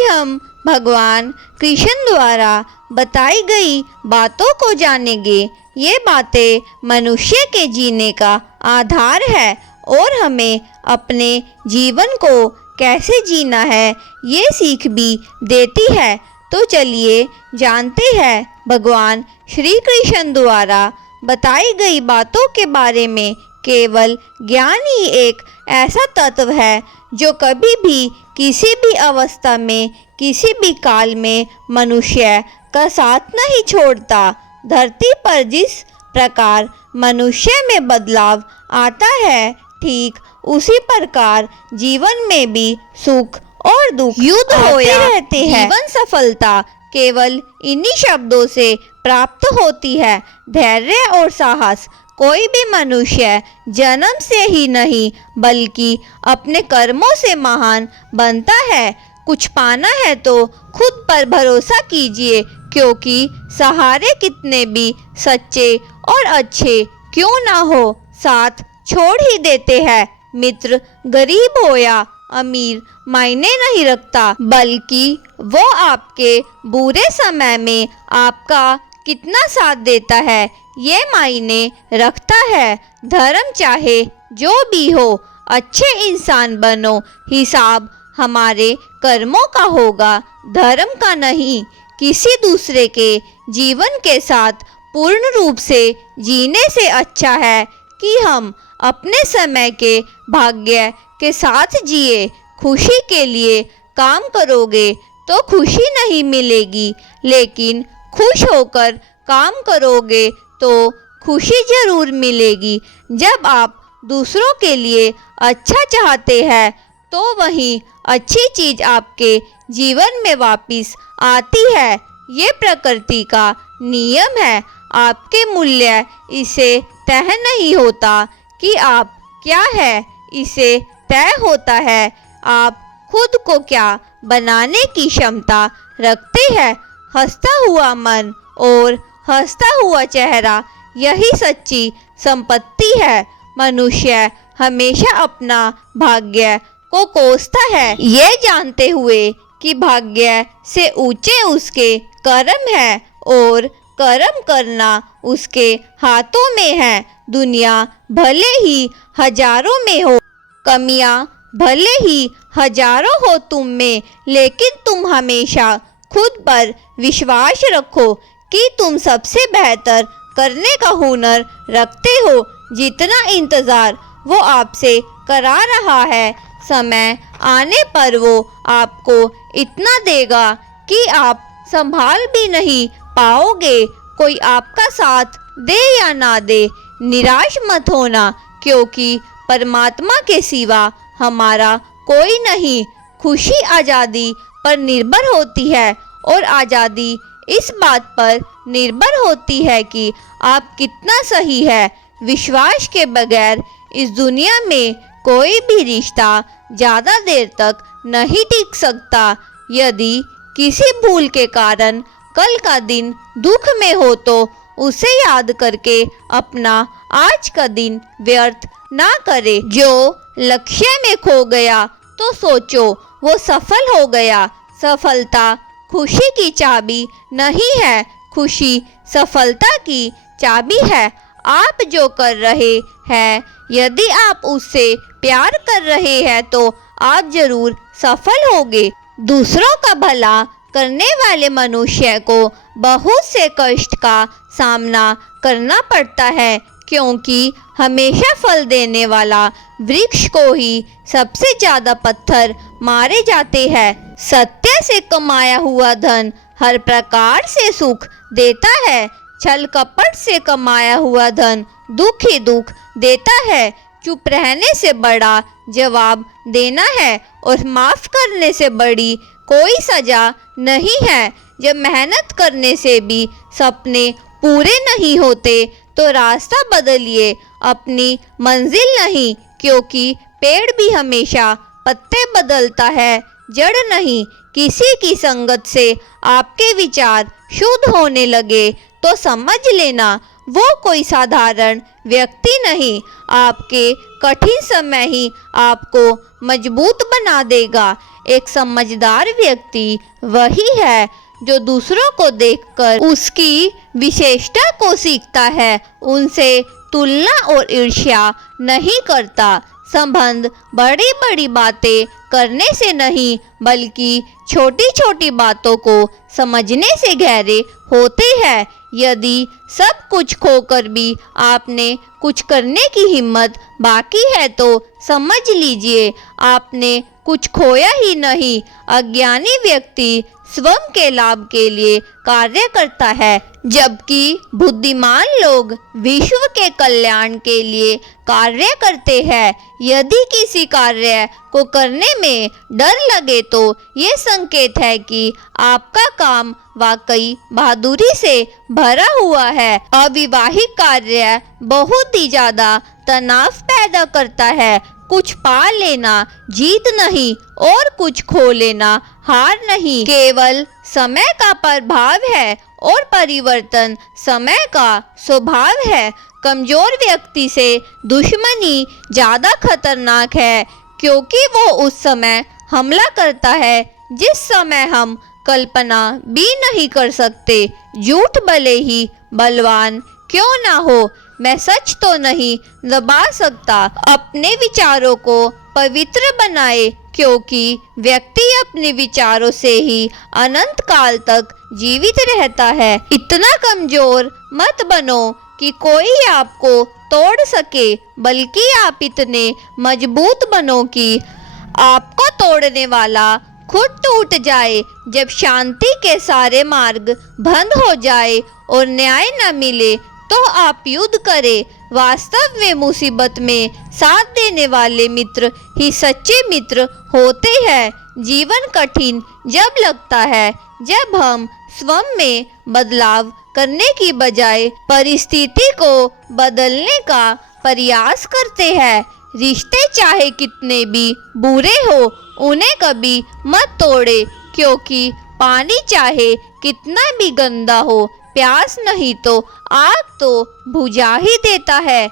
आज हम भगवान कृष्ण द्वारा बताई गई बातों को जानेंगे। ये बातें मनुष्य के जीने का आधार है और हमें अपने जीवन को कैसे जीना है ये सीख भी देती है। तो चलिए जानते हैं भगवान श्री कृष्ण द्वारा बताई गई बातों के बारे में। केवल ज्ञान ही एक ऐसा तत्व है जो कभी भी किसी भी अवस्था में किसी भी काल में मनुष्य का साथ नहीं छोड़ता। धरती पर जिस प्रकार मनुष्य में बदलाव आता है ठीक उसी प्रकार जीवन में भी सुख और दुख युद्ध होते रहते हैं। जीवन सफलता केवल इन्हीं शब्दों से प्राप्त होती है। धैर्य और साहस कोई भी मनुष्य जन्म से ही नहीं बल्कि अपने कर्मों से महान बनता है। कुछ पाना है तो खुद पर भरोसा कीजिए, क्योंकि सहारे कितने भी सच्चे और अच्छे क्यों ना हो साथ छोड़ ही देते हैं। मित्र गरीब हो या अमीर मायने नहीं रखता, बल्कि वो आपके बुरे समय में आपका कितना साथ देता है ये मायने रखता है। धर्म चाहे जो भी हो, अच्छे इंसान बनो, हिसाब हमारे कर्मों का होगा, धर्म का नहीं। किसी दूसरे के जीवन के साथ पूर्ण रूप से जीने से अच्छा है कि हम अपने समय के भाग्य के साथ जिए। खुशी के लिए काम करोगे तो खुशी नहीं मिलेगी, लेकिन खुश होकर काम करोगे तो खुशी जरूर मिलेगी। जब आप दूसरों के लिए अच्छा चाहते हैं तो वही अच्छी चीज आपके जीवन में वापस आती है। ये प्रकृति का नियम है। आपके मूल्य इसे तय नहीं होता कि आप क्या है, इसे तय होता है आप खुद को क्या बनाने की क्षमता रखते हैं। हंसता हुआ मन और हंसता हुआ चेहरा यही सच्ची संपत्ति है। मनुष्य हमेशा अपना भाग्य को कोसता है, ये जानते हुए कि भाग्य से ऊंचे उसके कर्म है और कर्म करना उसके हाथों में है। दुनिया भले ही हजारों में हो, कमियां भले ही हजारों हो तुम में, लेकिन तुम हमेशा खुद पर विश्वास रखो कि तुम सबसे बेहतर करने का हुनर रखते हो। जितना इंतज़ार वो आपसे करा रहा है, समय आने पर वो आपको इतना देगा कि आप संभाल भी नहीं पाओगे। कोई आपका साथ दे या ना दे, निराश मत होना, क्योंकि परमात्मा के सिवा हमारा कोई नहीं। खुशी आज़ादी पर निर्भर होती है और आज़ादी इस बात पर निर्भर होती है कि आप कितना सही है। विश्वास के बगैर इस दुनिया में कोई भी रिश्ता ज़्यादा देर तक नहीं टिक सकता। यदि किसी भूल के कारण कल का दिन दुख में हो तो उसे याद करके अपना आज का दिन व्यर्थ ना करे। जो लक्ष्य में खो गया तो सोचो वो सफल हो गया। सफलता खुशी की चाबी नहीं है, खुशी सफलता की चाबी है। आप जो कर रहे हैं, यदि आप उससे प्यार कर रहे हैं तो आप जरूर सफल होंगे। दूसरों का भला करने वाले मनुष्य को बहुत से कष्ट का सामना करना पड़ता है, क्योंकि हमेशा फल देने वाला वृक्ष को ही सबसे ज़्यादा पत्थर मारे जाते हैं। सत्य से कमाया हुआ धन हर प्रकार से सुख देता है, छल कपट से कमाया हुआ धन दुख ही दुख देता है। चुप रहने से बड़ा जवाब देना है और माफ़ करने से बड़ी कोई सज़ा नहीं है। जब मेहनत करने से भी सपने पूरे नहीं होते तो रास्ता बदलिए, अपनी मंजिल नहीं, क्योंकि पेड़ भी हमेशा पत्ते बदलता है, जड़ नहीं। किसी की संगत से आपके विचार शुद्ध होने लगे तो समझ लेना वो कोई साधारण व्यक्ति नहीं, आपके कठिन समय ही आपको मजबूत बना देगा। एक समझदार व्यक्ति वही है जो दूसरों को देखकर उसकी विशेषता को सीखता है, उनसे तुलना और ईर्ष्या नहीं करता। संबंध बड़ी बड़ी बातें करने से नहीं बल्कि छोटी छोटी बातों को समझने से गहरे होते हैं। यदि सब कुछ खोकर भी आपने कुछ करने की हिम्मत बाकी है तो समझ लीजिए आपने कुछ खोया ही नहीं। अज्ञानी व्यक्ति स्वयं के लाभ के लिए कार्य करता है, जबकि बुद्धिमान लोग विश्व के कल्याण के लिए कार्य करते हैं। यदि किसी कार्य को करने में डर लगे तो ये संकेत है कि आपका काम वाकई बहादुरी से भरा हुआ है। अविवाहित कार्य बहुत ही ज्यादा तनाव पैदा करता है। कुछ पा लेना जीत नहीं और कुछ खो लेना हार नहीं, केवल समय का प्रभाव है और परिवर्तन समय का स्वभाव है। कमजोर व्यक्ति से दुश्मनी ज्यादा खतरनाक है क्योंकि वो उस समय हमला करता है जिस समय हम कल्पना भी नहीं कर सकते। झूठ भले ही बलवान क्यों ना हो, मैं सच तो नहीं दबा सकता। अपने विचारों को पवित्र बनाए क्योंकि व्यक्ति अपने विचारों से ही अनंत काल तक जीवित रहता है। इतना कमजोर मत बनो कि कोई आपको तोड़ सके, बल्कि आप इतने मजबूत बनो कि आपको तोड़ने वाला खुद टूट जाए। जब शांति के सारे मार्ग बंद हो जाए और न्याय न मिले तो आप युद्ध करें। वास्तव में मुसीबत में साथ देने वाले मित्र ही सच्चे मित्र होते हैं। जीवन कठिन जब लगता है जब हम स्वयं में बदलाव करने की बजाय परिस्थिति को बदलने का प्रयास करते हैं। रिश्ते चाहे कितने भी बुरे हो उन्हें कभी मत तोड़े, क्योंकि पानी चाहे कितना भी गंदा हो प्यास नहीं तो आग तो बुझा ही देता है।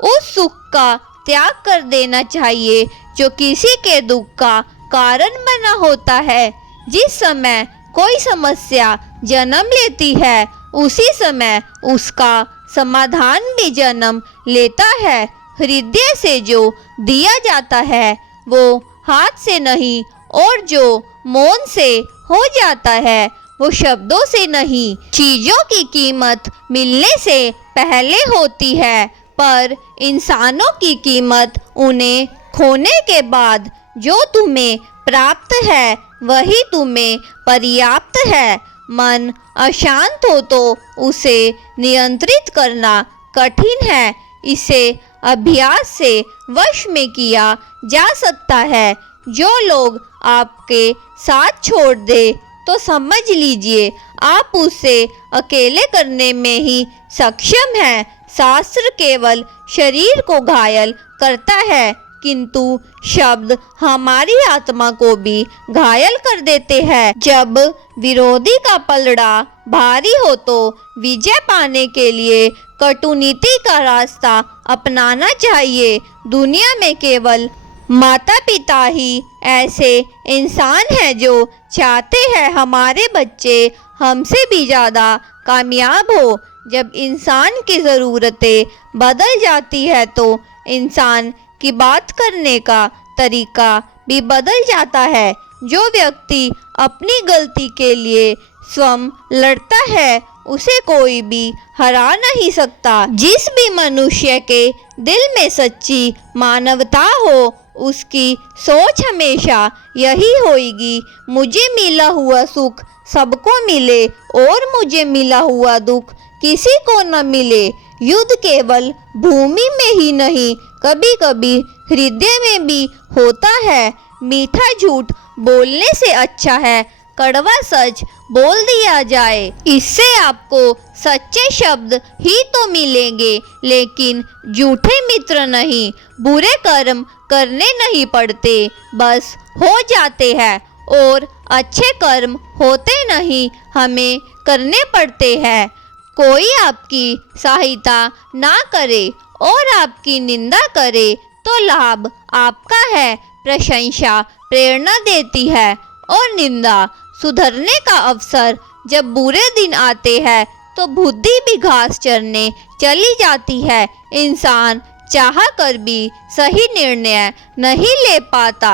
उस सुख का त्याग कर देना चाहिए जो किसी के दुख का कारण बना होता है। जिस समय कोई समस्या जन्म लेती है उसी समय उसका समाधान भी जन्म लेता है। हृदय से जो दिया जाता है वो हाथ से नहीं, और जो मौन से हो जाता है वो शब्दों से नहीं। चीजों की कीमत मिलने से पहले होती है, पर इंसानों की कीमत उन्हें खोने के बाद। जो तुम्हें प्राप्त है वही तुम्हें पर्याप्त है। मन अशांत हो तो उसे नियंत्रित करना कठिन है। इसे अभ्यास से वश में किया जा सकता है। जो लोग आपके साथ छोड़ दे तो समझ लीजिए आप उसे अकेले करने में ही सक्षम हैं। शास्त्र केवल शरीर को घायल करता है, किंतु शब्द हमारी आत्मा को भी घायल कर देते हैं। जब विरोधी का पलड़ा भारी हो तो विजय पाने के लिए कटुनीति का रास्ता अपनाना चाहिए। दुनिया में केवल माता पिता ही ऐसे इंसान हैं जो चाहते हैं हमारे बच्चे हमसे भी ज़्यादा कामयाब हो। जब इंसान की ज़रूरतें बदल जाती है तो इंसान की बात करने का तरीका भी बदल जाता है। जो व्यक्ति अपनी गलती के लिए स्वयं लड़ता है उसे कोई भी हरा नहीं सकता। जिस भी मनुष्य के दिल में सच्ची मानवता हो उसकी सोच हमेशा यही होगी, मुझे मिला हुआ सुख सबको मिले और मुझे मिला हुआ दुख किसी को न मिले। युद्ध केवल भूमि में ही नहीं कभी कभी हृदय में भी होता है। मीठा झूठ बोलने से अच्छा है कड़वा सच बोल दिया जाए। इससे आपको सच्चे शब्द ही तो मिलेंगे, लेकिन झूठे मित्र नहीं। बुरे कर्म करने नहीं पड़ते, बस हो जाते हैं, और अच्छे कर्म होते नहीं, हमें करने पड़ते हैं। कोई आपकी सहायता ना करे और आपकी निंदा करे तो लाभ आपका है, प्रशंसा प्रेरणा देती है और निंदा सुधरने का अवसर। जब बुरे दिन आते हैं तो बुद्धि भी घास चरने चली जाती है। इंसान चाह कर भी सही निर्णय नहीं ले पाता।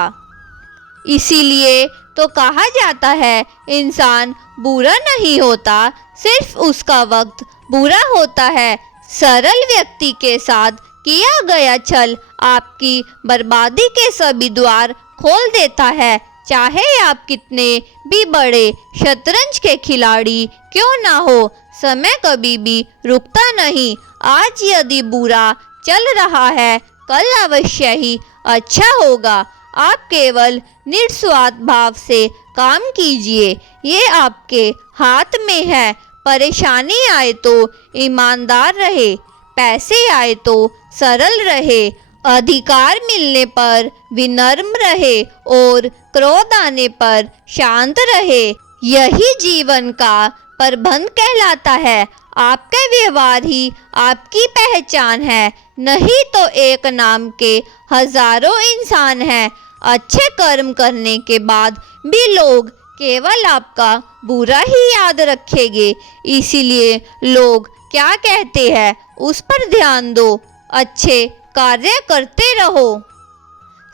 इसीलिए तो कहा जाता है इंसान बुरा नहीं होता, सिर्फ उसका वक्त बुरा होता है। सरल व्यक्ति के साथ किया गया छल आपकी बर्बादी के सभी द्वार खोल देता है। चाहे आप कितने भी बड़े शतरंज के खिलाड़ी क्यों ना हो, समय कभी भी रुकता नहीं। आज यदि बुरा चल रहा है, कल अवश्य ही अच्छा होगा। आप केवल निस्वार्थ भाव से काम कीजिए, ये आपके हाथ में है। परेशानी आए तो ईमानदार रहे, पैसे आए तो सरल रहे, अधिकार मिलने पर विनम्र रहे और क्रोध आने पर शांत रहे। यही जीवन का प्रबंध कहलाता है। आपका व्यवहार ही आपकी पहचान है, नहीं तो एक नाम के हजारों इंसान हैं। अच्छे कर्म करने के बाद भी लोग केवल आपका बुरा ही याद रखेंगे। इसीलिए लोग क्या कहते हैं उस पर ध्यान दो, अच्छे कार्य करते रहो।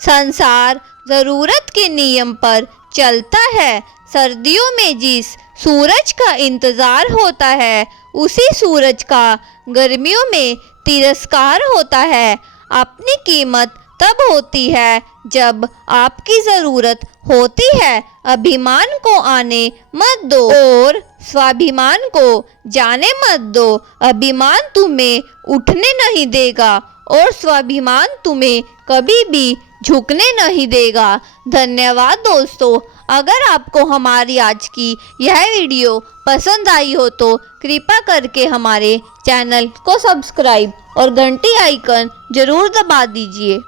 संसार जरूरत के नियम पर चलता है। सर्दियों में जिस सूरज का इंतजार होता है, उसी सूरज का गर्मियों में तिरस्कार होता है। अपनी कीमत तब होती है जब आपकी ज़रूरत होती है। अभिमान को आने मत दो और स्वाभिमान को जाने मत दो। अभिमान तुम्हें उठने नहीं देगा और स्वाभिमान तुम्हें कभी भी झुकने नहीं देगा। धन्यवाद दोस्तों। अगर आपको हमारी आज की यह वीडियो पसंद आई हो तो कृपया करके हमारे चैनल को सब्सक्राइब और घंटी आइकन ज़रूर दबा दीजिए।